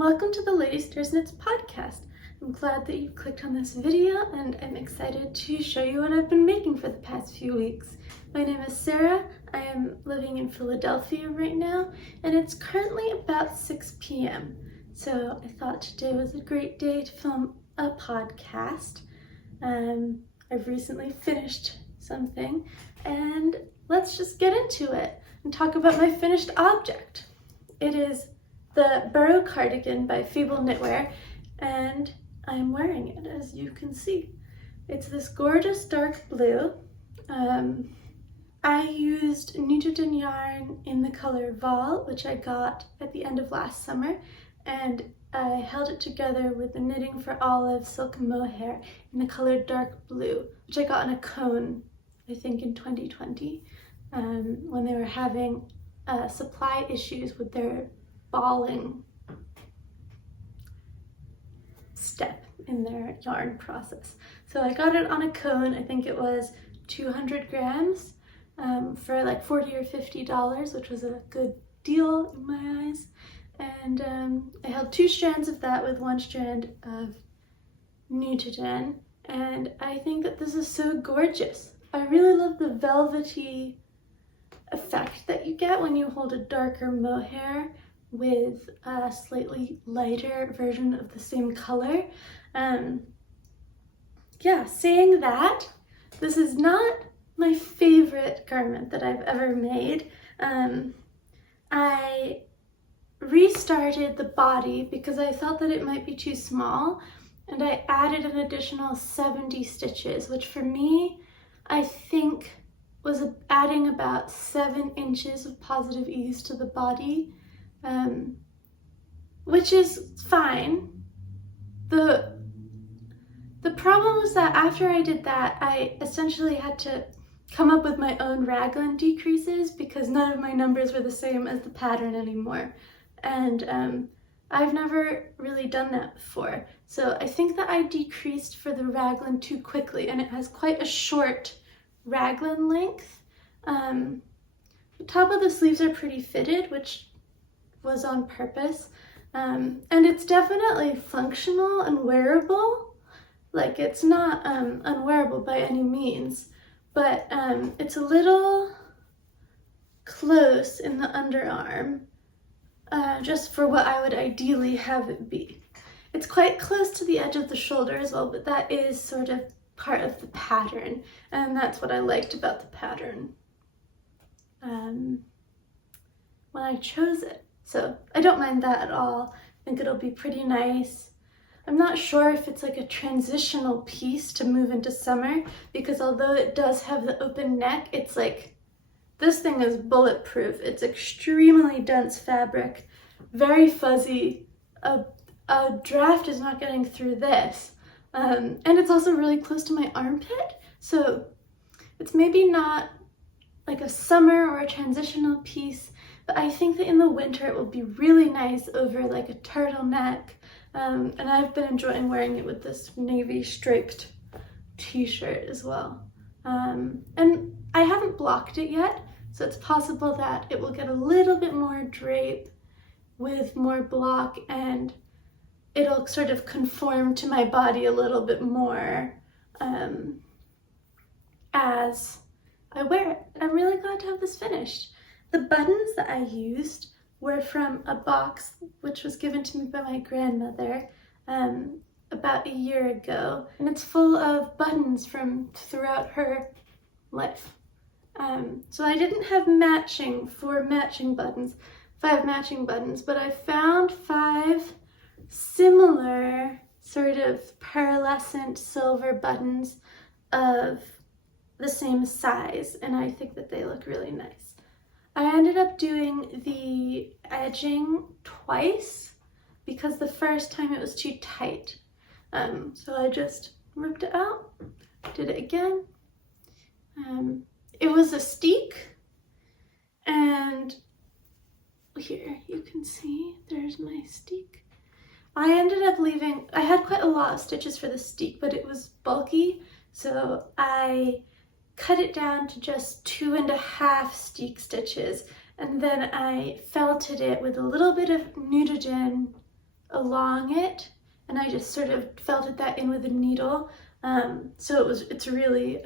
welcome to the Lady Stairs Knits podcast. I'm glad that you clicked on this video and I'm excited to show you what I've been making for the past few weeks. My name is Sarah. I am living in Philadelphia right now and it's currently about 6 p.m. So I thought today was a great day to film a podcast. I've recently finished something and let's just get into it and talk about my finished object. It is the Burrow cardigan by Fabel Knitwear, and I'm wearing it, as you can see. It's this gorgeous dark blue. I used Knitwear yarn in the color Vol, which I got at the end of last summer, and I held it together with the Knitting for Olive silk mohair in the color dark blue, which I got in a cone, I think in 2020, when they were having supply issues with their balling step in their yarn process. So I got it on a cone. I think it was 200 grams for like $40 or $50, which was a good deal in my eyes. And I held 2 strands of that with 1 strand of Knitwear, and I think that this is so gorgeous. I really love the velvety effect that you get when you hold a darker mohair with a slightly lighter version of the same color. Yeah, saying that, this is not my favorite garment that I've ever made. I restarted the body because I felt that it might be too small, and I added an additional 70 stitches, which for me, I think was adding about 7 inches of positive ease to the body. Which is fine. The problem was that after I did that, I essentially had to come up with my own raglan decreases because none of my numbers were the same as the pattern anymore. And I've never really done that before. So I think that I decreased for the raglan too quickly, and it has quite a short raglan length. The top of the sleeves are pretty fitted, which was on purpose, and it's definitely functional and wearable. Like, it's not unwearable by any means, but it's a little close in the underarm, just for what I would ideally have it be. It's quite close to the edge of the shoulder as well, but that is sort of part of the pattern, and that's what I liked about the pattern when I chose it. So I don't mind that at all. I think it'll be pretty nice. I'm not sure if it's like a transitional piece to move into summer, because although it does have the open neck, it's like, this thing is bulletproof. It's extremely dense fabric, very fuzzy. A draft is not getting through this. And it's also really close to my armpit. So it's maybe not like a summer or a transitional piece, but I think that in the winter it will be really nice over like a turtleneck. And I've been enjoying wearing it with this navy striped t-shirt as well. And I haven't blocked it yet, so it's possible that it will get a little bit more drape with more block, and it'll sort of conform to my body a little bit more as I wear it. I'm really glad to have this finished. The buttons that I used were from a box which was given to me by my grandmother about a year ago, and it's full of buttons from throughout her life. So I didn't have 5 matching buttons, but I found 5 similar sort of pearlescent silver buttons of the same size, and I think that they look really nice. I ended up doing the edging twice because the first time it was too tight. So I just ripped it out, did it again. It was a steek, and here you can see there's my steek. I ended up I had quite a lot of stitches for the steek, but it was bulky, so I cut it down to just 2.5 steek stitches, and then I felted it with a little bit of Knitwear along it, and I just sort of felted that in with a needle. So it's really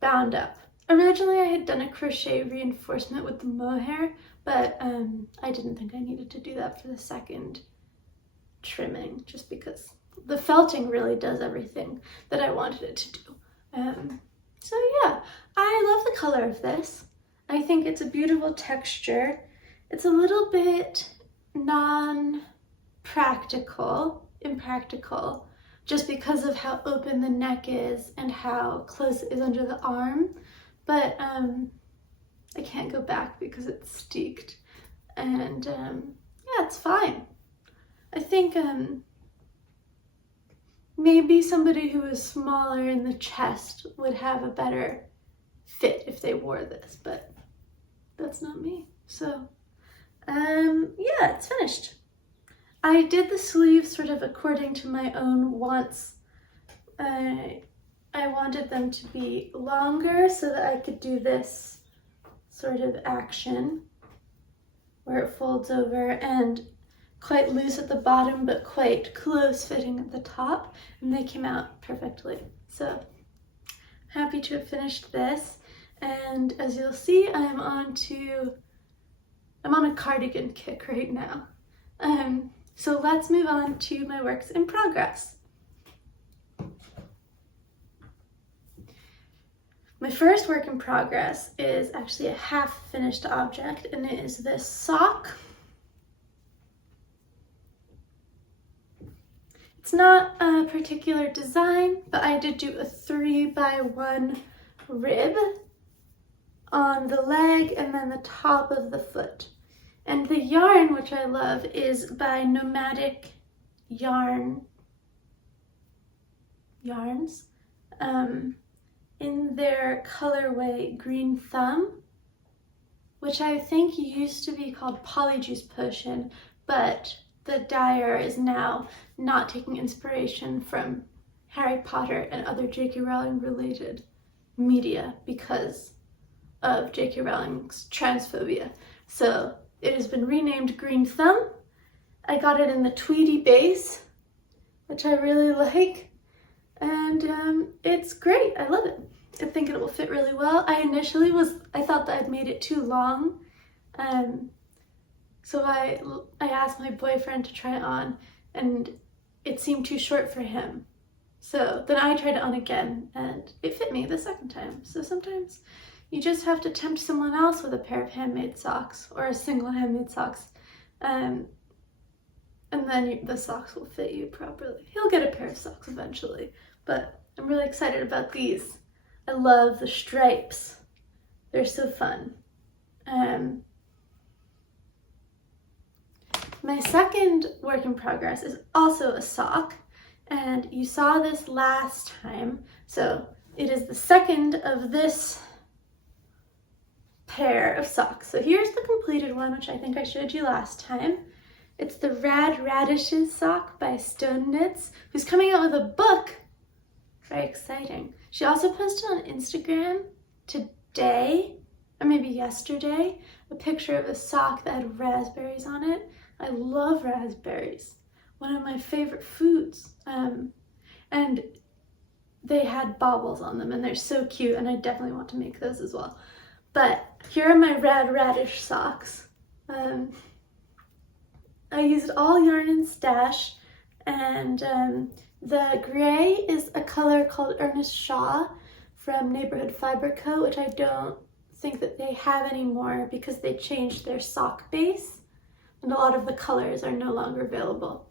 bound up. Originally I had done a crochet reinforcement with the mohair, but I didn't think I needed to do that for the second trimming, just because the felting really does everything that I wanted it to do. So yeah, I love the color of this. I think it's a beautiful texture. It's a little bit impractical, just because of how open the neck is and how close it is under the arm. But I can't go back because it's steeked. And yeah, it's fine. I think maybe somebody who is smaller in the chest would have a better fit if they wore this, but that's not me. So yeah, it's finished. I did the sleeves sort of according to my own wants. I wanted them to be longer so that I could do this sort of action where it folds over, and quite loose at the bottom but quite close fitting at the top, and they came out perfectly. So happy to have finished this, and as you'll see, I'm on a cardigan kick right now. So let's move on to my works in progress. My first work in progress is actually a half-finished object, and it is this sock. It's not a particular design, but I did do a 3x1 rib on the leg and then the top of the foot. And the yarn, which I love, is by Nomadic Yarns. In their colorway Green Thumb, which I think used to be called Polyjuice Potion, but the dyer is now not taking inspiration from Harry Potter and other J.K. Rowling related media because of J.K. Rowling's transphobia. So it has been renamed Green Thumb. I got it in the Tweedy base, which I really like. And it's great. I love it. I think it will fit really well. I thought that I'd made it too long. So I asked my boyfriend to try it on, and it seemed too short for him. So then I tried it on again, and it fit me the second time. So sometimes you just have to tempt someone else with a pair of handmade socks, or a single handmade socks. And then the socks will fit you properly. You'll get a pair of socks eventually, but I'm really excited about these. I love the stripes. They're so fun. My second work in progress is also a sock, and you saw this last time. So it is the second of this pair of socks. So here's the completed one, which I think I showed you last time. It's the Rad Radishes sock by Stone Knits, who's coming out with a book. Very exciting. She also posted on Instagram today, or maybe yesterday, a picture of a sock that had raspberries on it. I love raspberries. One of my favorite foods. And they had baubles on them, and they're so cute, and I definitely want to make those as well. But here are my Rad Radish socks. I used all yarn and stash, and the gray is a color called Ernest Shaw from Neighborhood Fiber Co., which I don't think that they have anymore because they changed their sock base, and a lot of the colors are no longer available.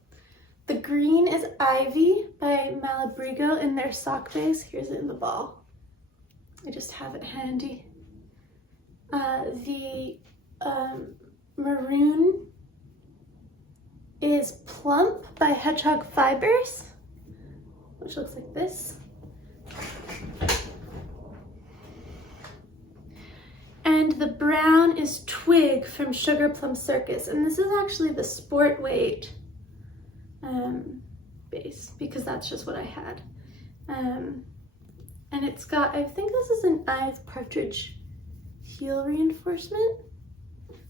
The green is Ivy by Malabrigo in their sock base. Here's it in the ball. I just have it handy. The maroon is Plump by Hedgehog Fibers, which looks like this. And the brown is Twig from Sugar Plum Circus, and this is actually the sport weight base because that's just what I had. And it's got, I think this is an Ive Partridge heel reinforcement.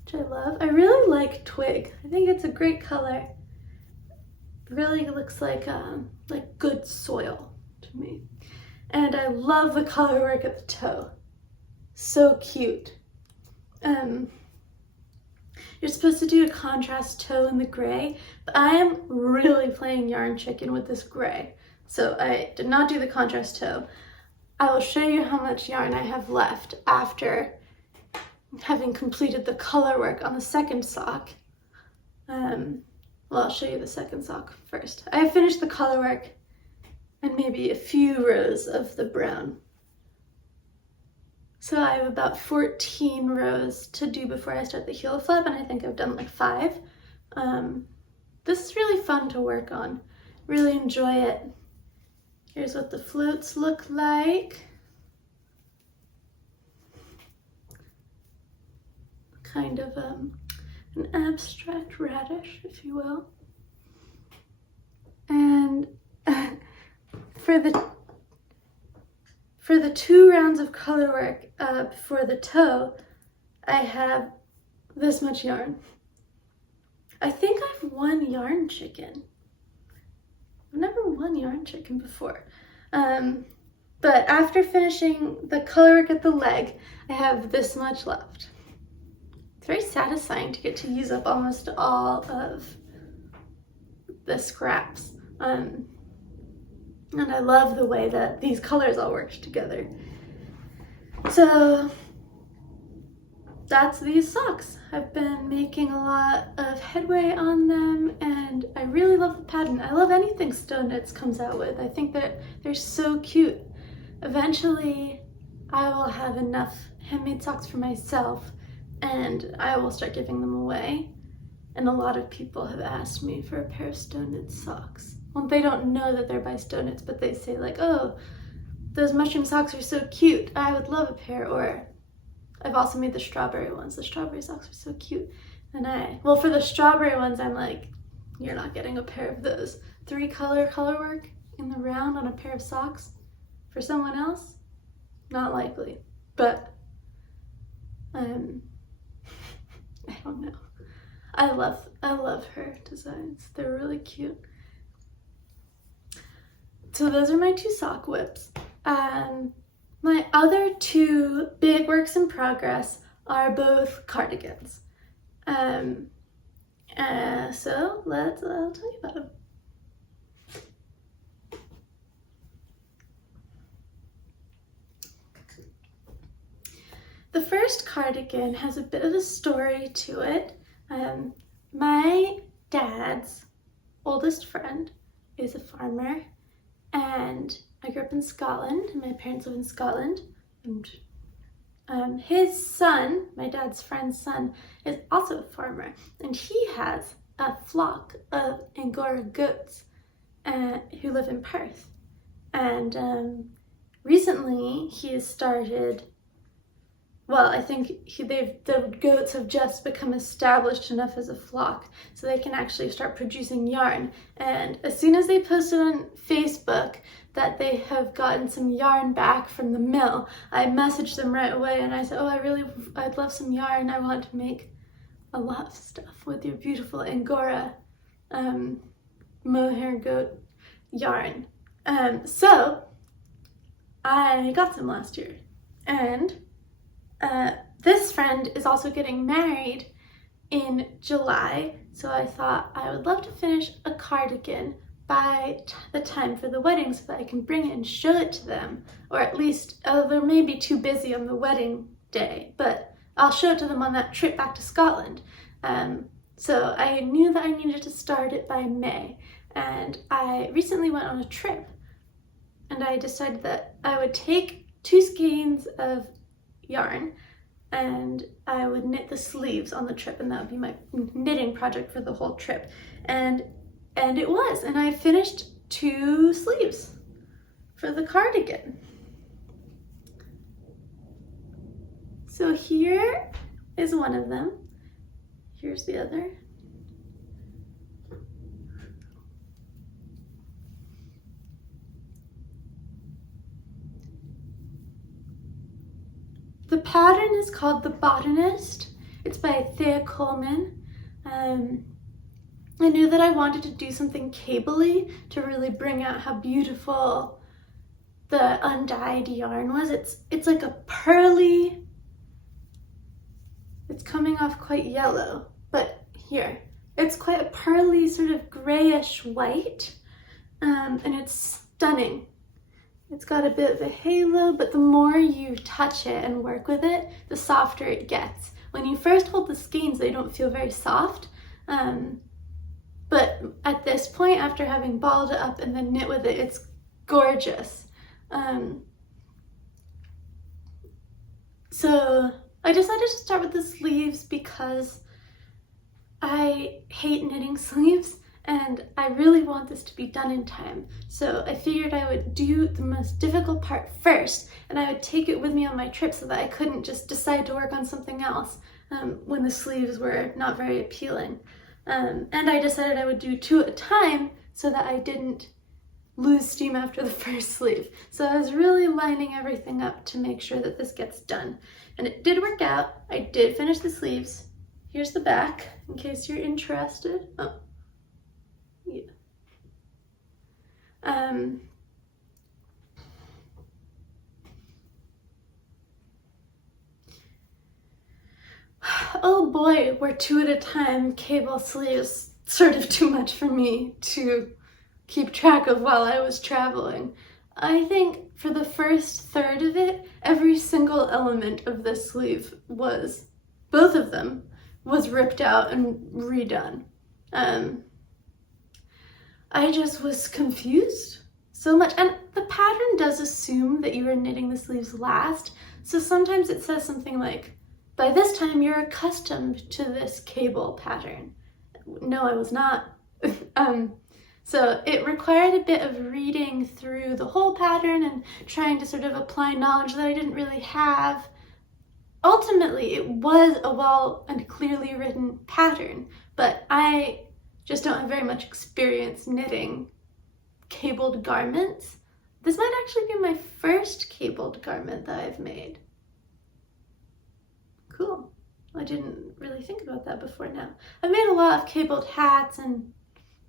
which I love. I really like Twig. I think it's a great color. Really looks like good soil to me. And I love the color work at the toe. So cute. You're supposed to do a contrast toe in the gray, but I am really playing yarn chicken with this gray. So I did not do the contrast toe. I will show you how much yarn I have left after having completed the color work on the second sock. Well, I'll show you the second sock first. I have finished the color work and maybe a few rows of the brown. So I have about 14 rows to do before I start the heel flap, and I think I've done like 5. This is really fun to work on. Really enjoy it. Here's what the floats look like. Kind of an abstract radish, if you will. And for the 2 rounds of color work for the toe, I have this much yarn. I think I've won yarn chicken. I've never won yarn chicken before. But after finishing the color work at the leg, I have this much left. It's very satisfying to get to use up almost all of the scraps. And I love the way that these colors all work together. So that's these socks. I've been making a lot of headway on them, and I really love the pattern. I love anything Stone Knits comes out with. I think that they're so cute. Eventually, I will have enough handmade socks for myself, and I will start giving them away. And a lot of people have asked me for a pair of Stone Knit socks. Well, they don't know that they're by Stone Knits, but they say like, oh, those mushroom socks are so cute. I would love a pair. Or I've also made the strawberry ones. The strawberry socks are so cute. And well, for the strawberry ones, I'm like, you're not getting a pair of those. 3-color color work in the round on a pair of socks for someone else? Not likely. But, I don't know. I love her designs. They're really cute. So those are my 2 sock whips. My other 2 big works in progress are both cardigans. So I'll tell you about them. The first cardigan has a bit of a story to it. My dad's oldest friend is a farmer, and I grew up in Scotland, and my parents live in Scotland, and his son, my dad's friend's son, is also a farmer, and he has a flock of Angora goats who live in Perth. And recently he has started, well, I think the goats have just become established enough as a flock so they can actually start producing yarn. And as soon as they posted on Facebook that they have gotten some yarn back from the mill, I messaged them right away and I said, oh, I'd love some yarn. I want to make a lot of stuff with your beautiful Angora mohair goat yarn. So I got some last year, and this friend is also getting married in July, so I thought I would love to finish a cardigan by the time for the wedding so that I can bring it and show it to them, or at least they may be too busy on the wedding day, but I'll show it to them on that trip back to Scotland. So I knew that I needed to start it by May, and I recently went on a trip, and I decided that I would take 2 skeins of yarn and I would knit the sleeves on the trip, and that would be my knitting project for the whole trip. And it was, and I finished 2 sleeves for the cardigan. So here is one of them. Here's the other. The pattern is called the Botanist, It's by Thea Coleman. I knew that I wanted to do something cable-y to really bring out how beautiful the undyed yarn was. It's like a pearly, it's coming off quite yellow, but here, it's quite a pearly sort of grayish white, and it's stunning. It's got a bit of a halo, but the more you touch it and work with it, the softer it gets. When you first hold the skeins, they don't feel very soft, but at this point, after having balled it up and then knit with it, it's gorgeous. So I decided to start with the sleeves because I hate knitting sleeves and I really want this to be done in time. So I figured I would do the most difficult part first and I would take it with me on my trip so that I couldn't just decide to work on something else when the sleeves were not very appealing. And I decided I would do 2 at a time so that I didn't lose steam after the first sleeve. So I was really lining everything up to make sure that this gets done. And it did work out. I did finish the sleeves. Here's the back, in case you're interested. Oh, yeah. Oh boy, were 2 at a time cable sleeves sort of too much for me to keep track of while I was traveling. I think for the first third of it, every single element of this sleeve was, both of them, was ripped out and redone. I just was confused so much. And the pattern does assume that you are knitting the sleeves last. So sometimes it says something like, by this time you're accustomed to this cable pattern. No, I was not. So it required a bit of reading through the whole pattern and trying to sort of apply knowledge that I didn't really have. Ultimately, it was a well and clearly written pattern, but I just don't have very much experience knitting cabled garments. This might actually be my first cabled garment that I've made. Cool. I didn't really think about that before now. I've made a lot of cabled hats and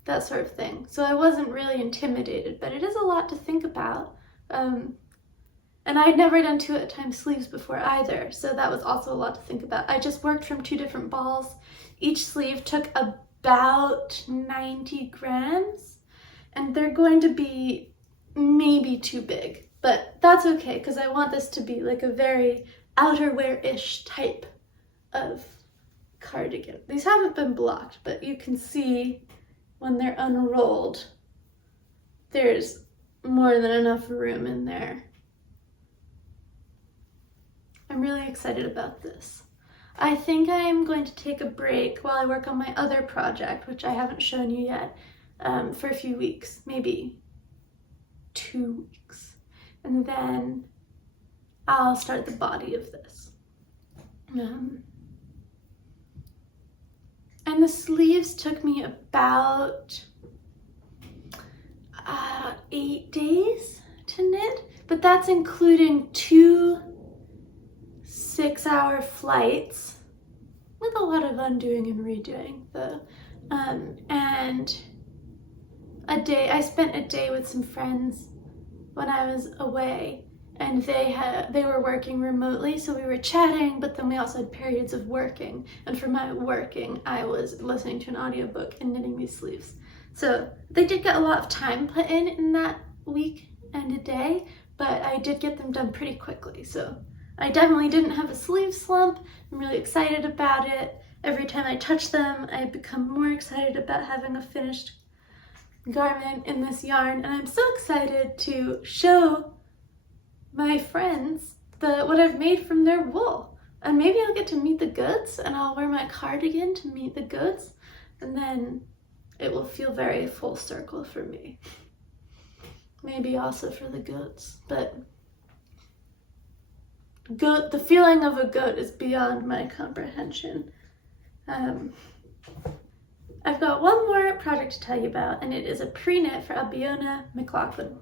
that sort of thing, so I wasn't really intimidated, but it is a lot to think about. And I'd never done 2 at a time sleeves before either, so that was also a lot to think about. I just worked from 2 different balls. Each sleeve took about 90 grams, and they're going to be maybe too big, but that's okay, because I want this to be like a very outerwear-ish type of cardigan. These haven't been blocked, but you can see when they're unrolled, there's more than enough room in there. I'm really excited about this. I think I'm going to take a break while I work on my other project, which I haven't shown you yet, for a few weeks, maybe 2 weeks. And then I'll start the body of this. And the sleeves took me about 8 days to knit, but that's including 2 6-hour flights with a lot of undoing and redoing though. And a day, I spent a day with some friends when I was away, and they were working remotely, so we were chatting, but then we also had periods of working. And for my working, I was listening to an audiobook and knitting these sleeves. So they did get a lot of time put in that week and a day, but I did get them done pretty quickly. So I definitely didn't have a sleeve slump. I'm really excited about it. Every time I touch them, I become more excited about having a finished garment in this yarn. And I'm so excited to show my friends what I've made from their wool. And maybe I'll get to meet the goods and I'll wear my cardigan to meet the goods. And then it will feel very full circle for me. Maybe also for the goods, but the feeling of a goat is beyond my comprehension. I've got one more project to tell you about, and it is a pre-knit for Albiona McLaughlin.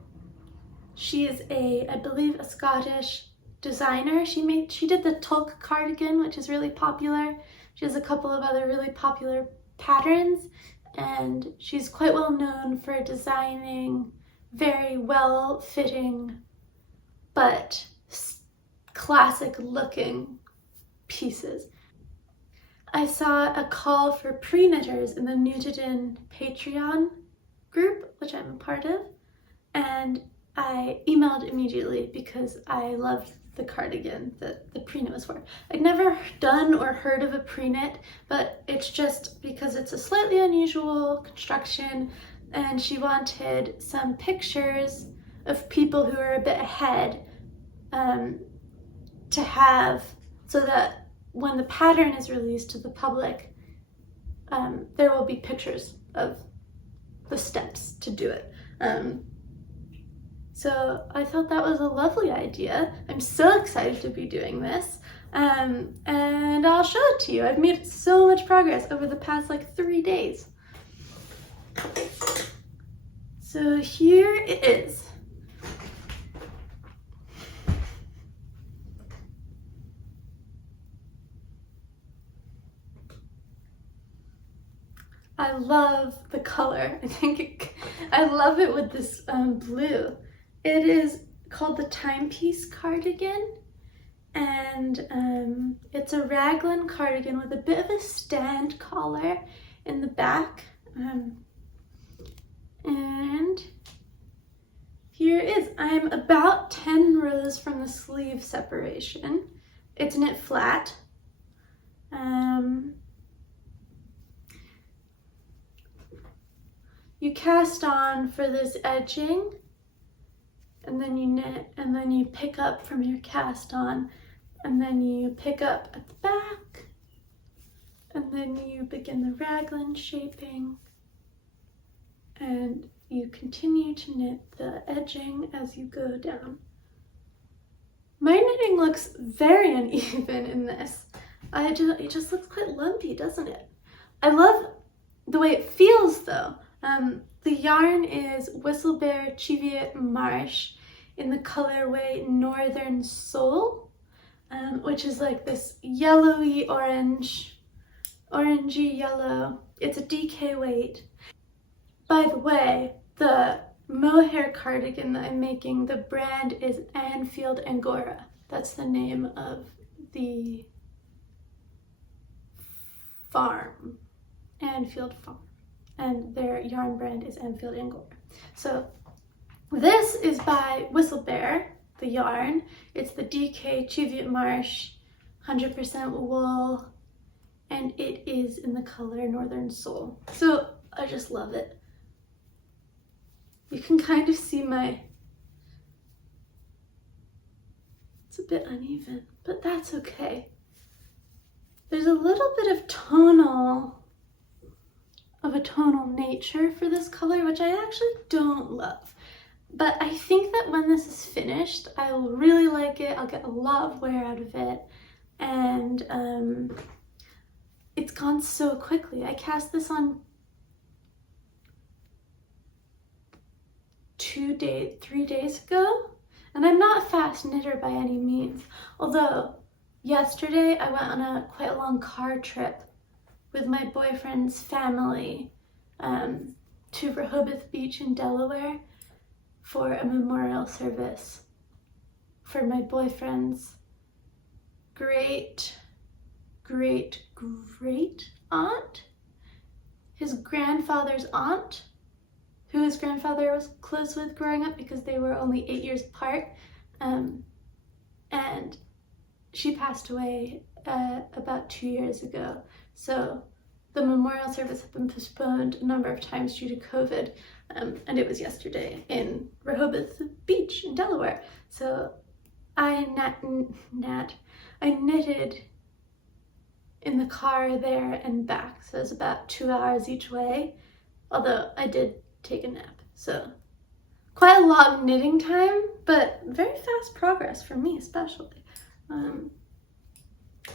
She is I believe, a Scottish designer. She did the Tulk cardigan, which is really popular. She has a couple of other really popular patterns, and she's quite well known for designing very well-fitting but classic-looking pieces. I saw a call for pre-knitters in the Knitwear Patreon group, which I'm a part of, and I emailed immediately because I loved the cardigan that the pre-knit was for. I'd never done or heard of a pre-knit, but it's just because it's a slightly unusual construction, and she wanted some pictures of people who are a bit ahead to have, so that when the pattern is released to the public, there will be pictures of the steps to do it. So I thought that was a lovely idea. I'm so excited to be doing this, and I'll show it to you. I've made so much progress over the past like 3 days. So here it is. I love the color. I love it with this blue. It is called the Timepiece cardigan, and it's a raglan cardigan with a bit of a stand collar in the back. And here it is. I'm about 10 rows from the sleeve separation. It's knit flat. You cast on for this edging, and then you knit, and then you pick up from your cast on, and then you pick up at the back, and then you begin the raglan shaping, and you continue to knit the edging as you go down. My knitting looks very uneven in this. It just looks quite lumpy, doesn't it? I love the way it feels though. The yarn is Whistlebear Cheviot Marsh in the colorway Northern Soul, which is like this yellowy orange, orangey yellow. It's a DK weight. By the way, the mohair cardigan that I'm making, the brand is Anfield Angora. That's the name of the farm, Anfield Farm. And their yarn brand is Anfield Angora. So this is by Whistlebear, the yarn. It's the DK Cheviot Marsh, 100% wool, and it is in the color Northern Soul. So I just love it. You can kind of see it's a bit uneven, but that's okay. There's a little bit of a tonal nature for this color, which I actually don't love. But I think that when this is finished, I will really like it. I'll get a lot of wear out of it. And it's gone so quickly. I cast this on 3 days ago. And I'm not a fast knitter by any means. Although yesterday I went on a quite long car trip with my boyfriend's family to Rehoboth Beach in Delaware for a memorial service for my boyfriend's great aunt, his grandfather's aunt, who his grandfather was close with growing up because they were only 8 years apart, and she passed away about 2 years ago. So the memorial service had been postponed a number of times due to COVID, and it was yesterday in Rehoboth Beach in Delaware. So I knitted in the car there and back, so it was about 2 hours each way, although I did take a nap. So quite a lot of knitting time, but very fast progress for me especially.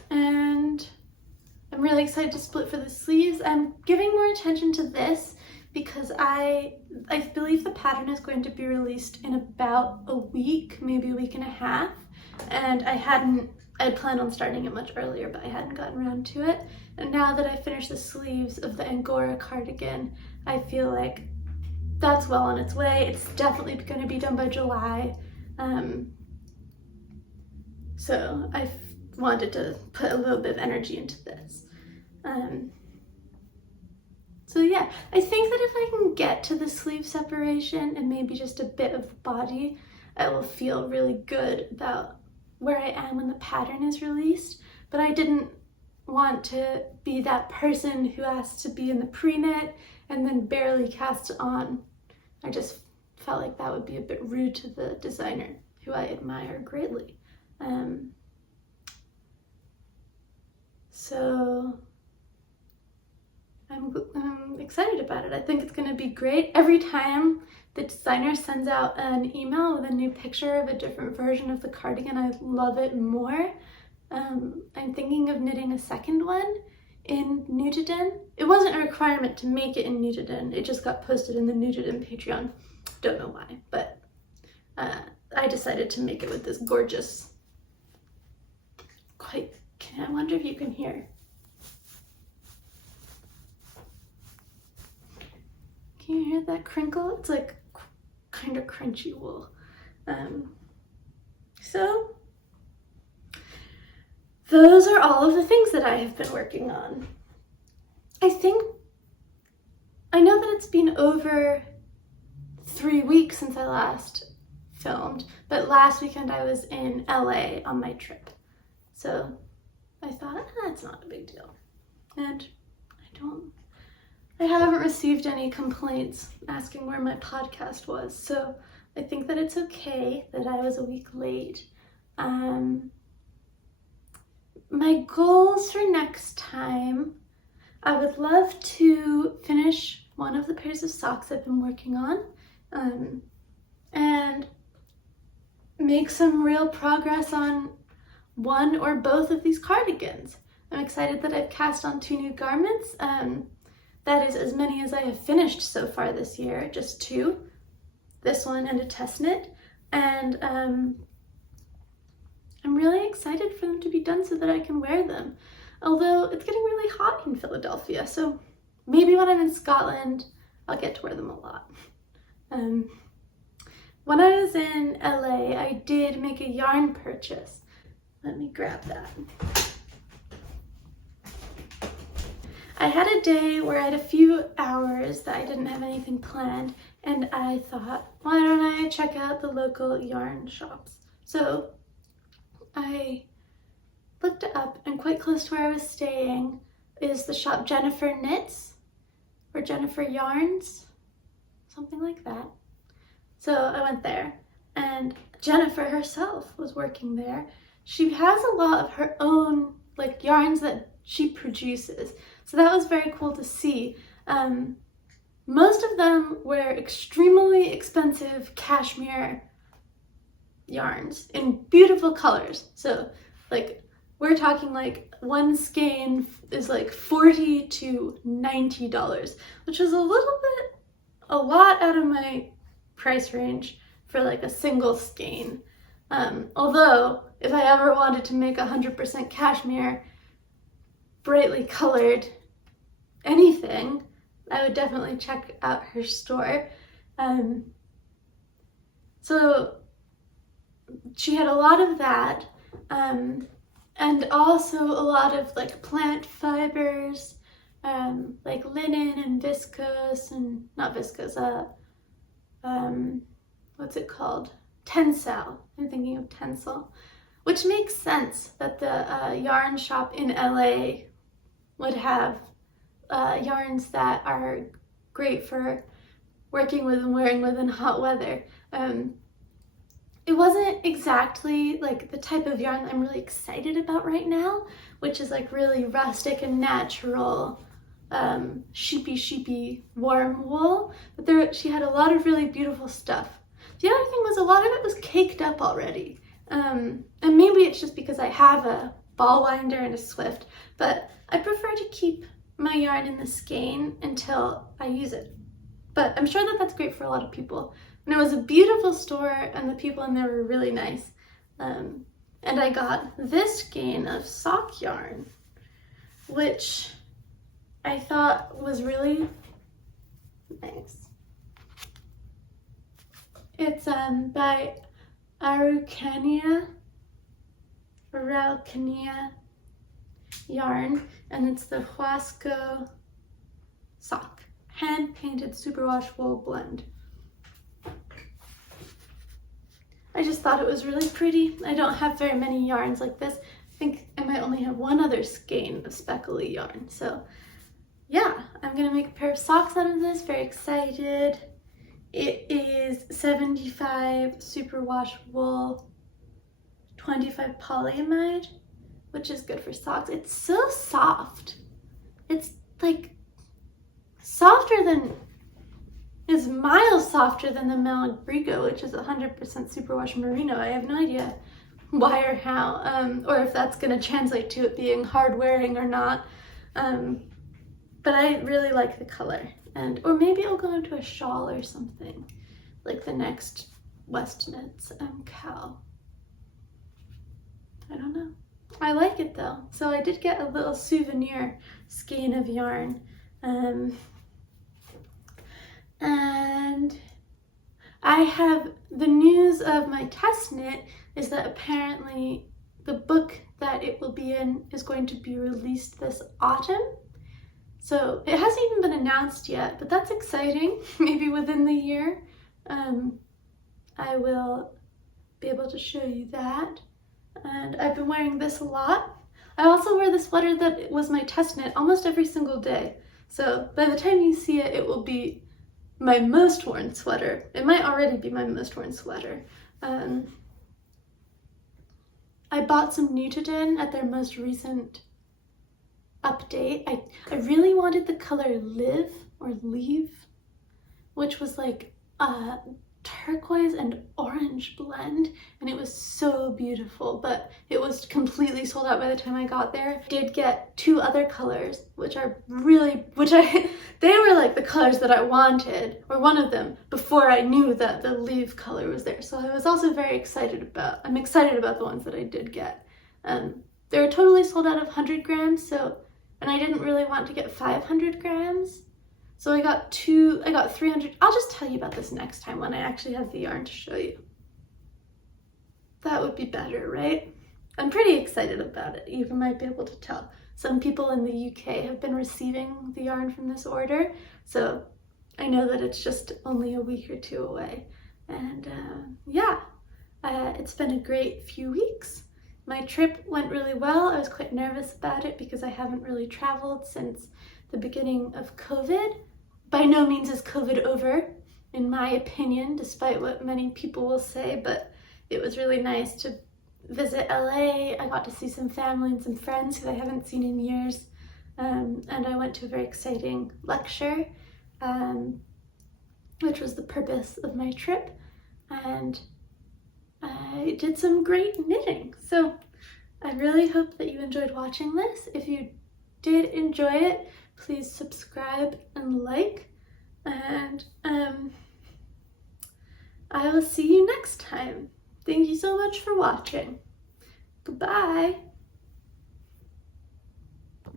And I'm really excited to split for the sleeves. I'm giving more attention to this because I believe the pattern is going to be released in about a week, maybe a week and a half, and I I had planned on starting it much earlier, but I hadn't gotten around to it. And now that I finished the sleeves of the Angora cardigan, I feel like that's well on its way. It's definitely going to be done by July. So I wanted to put a little bit of energy into this. So yeah, I think that if I can get to the sleeve separation and maybe just a bit of the body, I will feel really good about where I am when the pattern is released. But I didn't want to be that person who has to be in the pre-knit and then barely cast on. I just felt like that would be a bit rude to the designer, who I admire greatly. So I'm excited about it. I think it's going to be great. Every time the designer sends out an email with a new picture of a different version of the cardigan, I love it more. I'm thinking of knitting a second one in Nudiden. It wasn't a requirement to make it in Nudiden. It just got posted in the Nudiden Patreon. Don't know why, but I decided to make it with this gorgeous, I wonder if you can hear. Can you hear that crinkle? It's like kind of crunchy wool. So those are all of the things that I have been working on. I know that it's been over 3 weeks since I last filmed, but last weekend I was in LA on my trip. So I thought, it's not a big deal. And I haven't received any complaints asking where my podcast was, so I think that it's okay that I was a week late. My goals for next time, I would love to finish one of the pairs of socks I've been working on, and make some real progress on one or both of these cardigans. I'm excited that I've cast on 2 new garments. That is as many as I have finished so far this year, just 2. This one and a test knit. And I'm really excited for them to be done so that I can wear them. Although it's getting really hot in Philadelphia, so maybe when I'm in Scotland, I'll get to wear them a lot. When I was in LA, I did make a yarn purchase. Let me grab that. I had a day where I had a few hours that I didn't have anything planned, and I thought, why don't I check out the local yarn shops? So I looked it up, and quite close to where I was staying is the shop Jennifer Knits, or Jennifer Yarns, something like that. So I went there, and Jennifer herself was working there. She has a lot of her own yarns that she produces. So that was very cool to see. Most of them were extremely expensive cashmere yarns in beautiful colors. So we're talking one skein is $40 to $90, which is a lot out of my price range for a single skein. Although if I ever wanted to make 100% cashmere, brightly colored anything, I would definitely check out her store. So she had a lot of that, and also a lot of plant fibers, linen and viscose, and not viscose, what's it called? Tencel. I'm thinking of Tencel, which makes sense that the yarn shop in LA would have yarns that are great for working with and wearing with in hot weather. It wasn't exactly the type of yarn I'm really excited about right now, which is really rustic and natural, sheepy warm wool, but she had a lot of really beautiful stuff. The other thing was a lot of it was caked up already, and maybe it's just because I have a ball winder and a Swift, but I prefer to keep my yarn in the skein until I use it. But I'm sure that that's great for a lot of people. And it was a beautiful store, and the people in there were really nice. and I got this skein of sock yarn, which I thought was really nice. It's by Araucania yarn, and it's the Huasco sock, hand painted superwash wool blend. I just thought it was really pretty. I don't have very many yarns like this. I think I might only have one other skein of speckly yarn. So yeah, I'm gonna make a pair of socks out of this. Very excited. It is 75 superwash wool, 25 polyamide, which is good for socks. It's so soft. It's like softer than, it's miles softer than the Malabrigo, which is 100% superwash merino. I have no idea why or how, or if that's gonna translate to it being hard wearing or not. But I really like the color, or maybe it'll go into a shawl or something, like the next West Knits cowl. I don't know. I like it though. So I did get a little souvenir skein of yarn. And I have the news of my test knit is that apparently the book that it will be in is going to be released this autumn. So it hasn't even been announced yet, but that's exciting. Maybe within the year, I will be able to show you that. And I've been wearing this a lot. I also wear the sweater that was my test knit almost every single day. So by the time you see it, it will be my most worn sweater. It might already be my most worn sweater. I bought some Nutiden at their most recent update. I really wanted the color Live or Leave, which was like a turquoise and orange blend, and it was so beautiful, but it was completely sold out by the time I got there. I did get two other colors, which are really, they were like the colors that I wanted, or one of them, before I knew that the Leave color was there. So I was also very excited about, I'm excited about the ones that I did get. They were totally sold out of 100 grams, so, and I didn't really want to get 500 grams. So I got 300. I'll just tell you about this next time when I actually have the yarn to show you. That would be better, right? I'm pretty excited about it. You might be able to tell. Some people in the UK have been receiving the yarn from this order, so I know that it's just only a week or two away. And yeah, it's been a great few weeks. My trip went really well. I was quite nervous about it because I haven't really traveled since the beginning of COVID. By no means is COVID over, in my opinion, despite what many people will say, but it was really nice to visit LA. I got to see some family and some friends who I haven't seen in years, and I went to a very exciting lecture, which was the purpose of my trip, and I did some great knitting. So I really hope that you enjoyed watching this. If you did enjoy it, please subscribe and like, and I will see you next time. Thank you so much for watching. Goodbye.